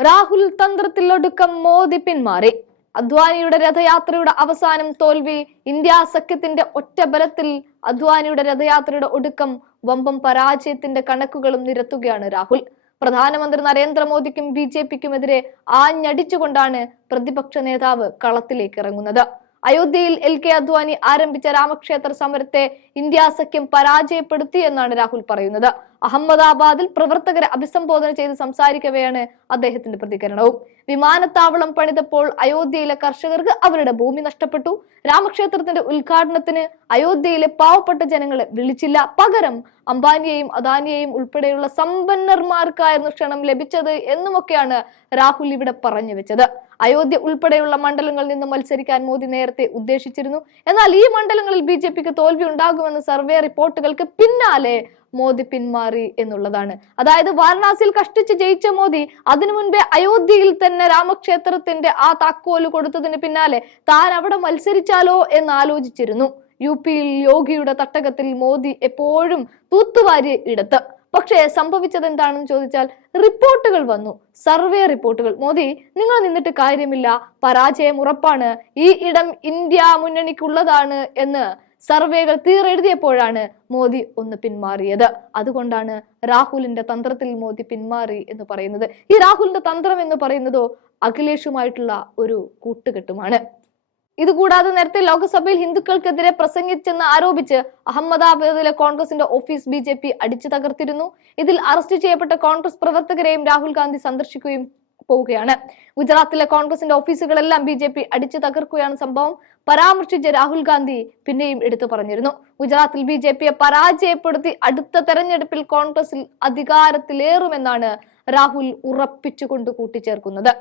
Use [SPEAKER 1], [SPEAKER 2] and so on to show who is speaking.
[SPEAKER 1] രാഹുൽ തന്ത്രത്തിലൊടുക്കം മോദി പിന്മാറി. അദ്വാനിയുടെ രഥയാത്രയുടെ അവസാനം തോൽവി ഇന്ത്യ സഖ്യത്തിന്റെ ഒറ്റ ബലത്തിൽ അദ്വാനിയുടെ രഥയാത്രയുടെ ഒടുക്കം വമ്പം പരാജയത്തിന്റെ കണക്കുകളും നിരത്തുകയാണ് രാഹുൽ. പ്രധാനമന്ത്രി നരേന്ദ്രമോദിക്കും ബി ജെ പിക്കുമെതിരെ ആഞ്ഞടിച്ചുകൊണ്ടാണ് പ്രതിപക്ഷ നേതാവ് കളത്തിലേക്ക് ഇറങ്ങുന്നത്. അയോധ്യയിൽ എൽ കെ അദ്വാനി ആരംഭിച്ച രാമക്ഷേത്ര സമരത്തെ ഇന്ത്യ സഖ്യം പരാജയപ്പെടുത്തി എന്നാണ് രാഹുൽ പറയുന്നത്. അഹമ്മദാബാദിൽ പ്രവർത്തകരെ അഭിസംബോധന ചെയ്ത് സംസാരിക്കവെയാണ് അദ്ദേഹത്തിന്റെ പ്രതികരണവും. വിമാനത്താവളം പണിതപ്പോൾ അയോധ്യയിലെ കർഷകർക്ക് അവരുടെ ഭൂമി നഷ്ടപ്പെട്ടു. രാമക്ഷേത്രത്തിന്റെ ഉദ്ഘാടനത്തിന് അയോധ്യയിലെ പാവപ്പെട്ട ജനങ്ങളെ വിളിച്ചില്ല. പകരം അംബാനിയെയും അദാനിയെയും ഉൾപ്പെടെയുള്ള സമ്പന്നർമാർക്കായിരുന്നു ക്ഷണം ലഭിച്ചത് എന്നുമൊക്കെയാണ് രാഹുൽ ഇവിടെ പറഞ്ഞു വെച്ചത്. അയോധ്യ ഉൾപ്പെടെയുള്ള മണ്ഡലങ്ങളിൽ നിന്ന് മത്സരിക്കാൻ മോദി നേരത്തെ ഉദ്ദേശിച്ചിരുന്നു. എന്നാൽ ഈ മണ്ഡലങ്ങളിൽ ബി ജെ പിക്ക് തോൽവി ഉണ്ടാകുമെന്ന സർവേ റിപ്പോർട്ടുകൾക്ക് പിന്നാലെ മോദി പിന്മാറി എന്നുള്ളതാണ്. അതായത് വാരണാസിയിൽ കഷ്ടിച്ച് ജയിച്ച മോദി അതിനു മുൻപേ അയോധ്യയിൽ തന്നെ രാമക്ഷേത്രത്തിന്റെ ആ താക്കോൽ കൊടുത്തതിന് പിന്നാലെ താൻ അവിടെ മത്സരിച്ചാലോ എന്ന് ആലോചിച്ചിരുന്നു. യു പിയിൽ യോഗിയുടെ തട്ടകത്തിൽ മോദി എപ്പോഴും തൂത്തുവാരി ഇടത്ത്. പക്ഷേ സംഭവിച്ചത് എന്താണെന്ന് ചോദിച്ചാൽ റിപ്പോർട്ടുകൾ വന്നു. സർവേ റിപ്പോർട്ടുകൾ. മോദി നിങ്ങൾ നിന്നിട്ട് കാര്യമില്ല. പരാജയം ഉറപ്പാണ്. ഈ ഇടം ഇന്ത്യ മുന്നണിക്കുള്ളതാണ് എന്ന് സർവേകൾ തീരെഴുതിയപ്പോഴാണ് മോദി ഒന്ന് പിന്മാറിയത്. അതുകൊണ്ടാണ് രാഹുലിന്റെ തന്ത്രത്തിൽ മോദി പിന്മാറി എന്ന് പറയുന്നത്. ഈ രാഹുലിന്റെ തന്ത്രം എന്ന് പറയുന്നതോ അഖിലേഷുമായിട്ടുള്ള ഒരു കൂട്ടുകെട്ടുമാണ്. ഇതുകൂടാതെ നേരത്തെ ലോക്സഭയിൽ ഹിന്ദുക്കൾക്കെതിരെ പ്രസംഗിച്ചെന്ന് ആരോപിച്ച് അഹമ്മദാബാദിലെ കോൺഗ്രസിന്റെ ഓഫീസ് ബി ജെ പി അടിച്ചു തകർത്തിരുന്നു. ഇതിൽ അറസ്റ്റ് ചെയ്യപ്പെട്ട കോൺഗ്രസ് പ്രവർത്തകരെയും രാഹുൽ ഗാന്ധി സന്ദർശിക്കുകയും പോവുകയാണ്. ഗുജറാത്തിലെ കോൺഗ്രസിന്റെ ഓഫീസുകളെല്ലാം ബി ജെ പി അടിച്ചു തകർക്കുകയാണ് സംഭവം. പരാമർശിച്ച രാഹുൽ ഗാന്ധി പിന്നെയും എടുത്തു പറഞ്ഞിരുന്നു. ഗുജറാത്തിൽ ബി ജെ പിയെ പരാജയപ്പെടുത്തി അടുത്ത തെരഞ്ഞെടുപ്പിൽ കോൺഗ്രസിൽ അധികാരത്തിലേറുമെന്നാണ് രാഹുൽ ഉറപ്പിച്ചുകൊണ്ട് കൂട്ടിച്ചേർക്കുന്നത്.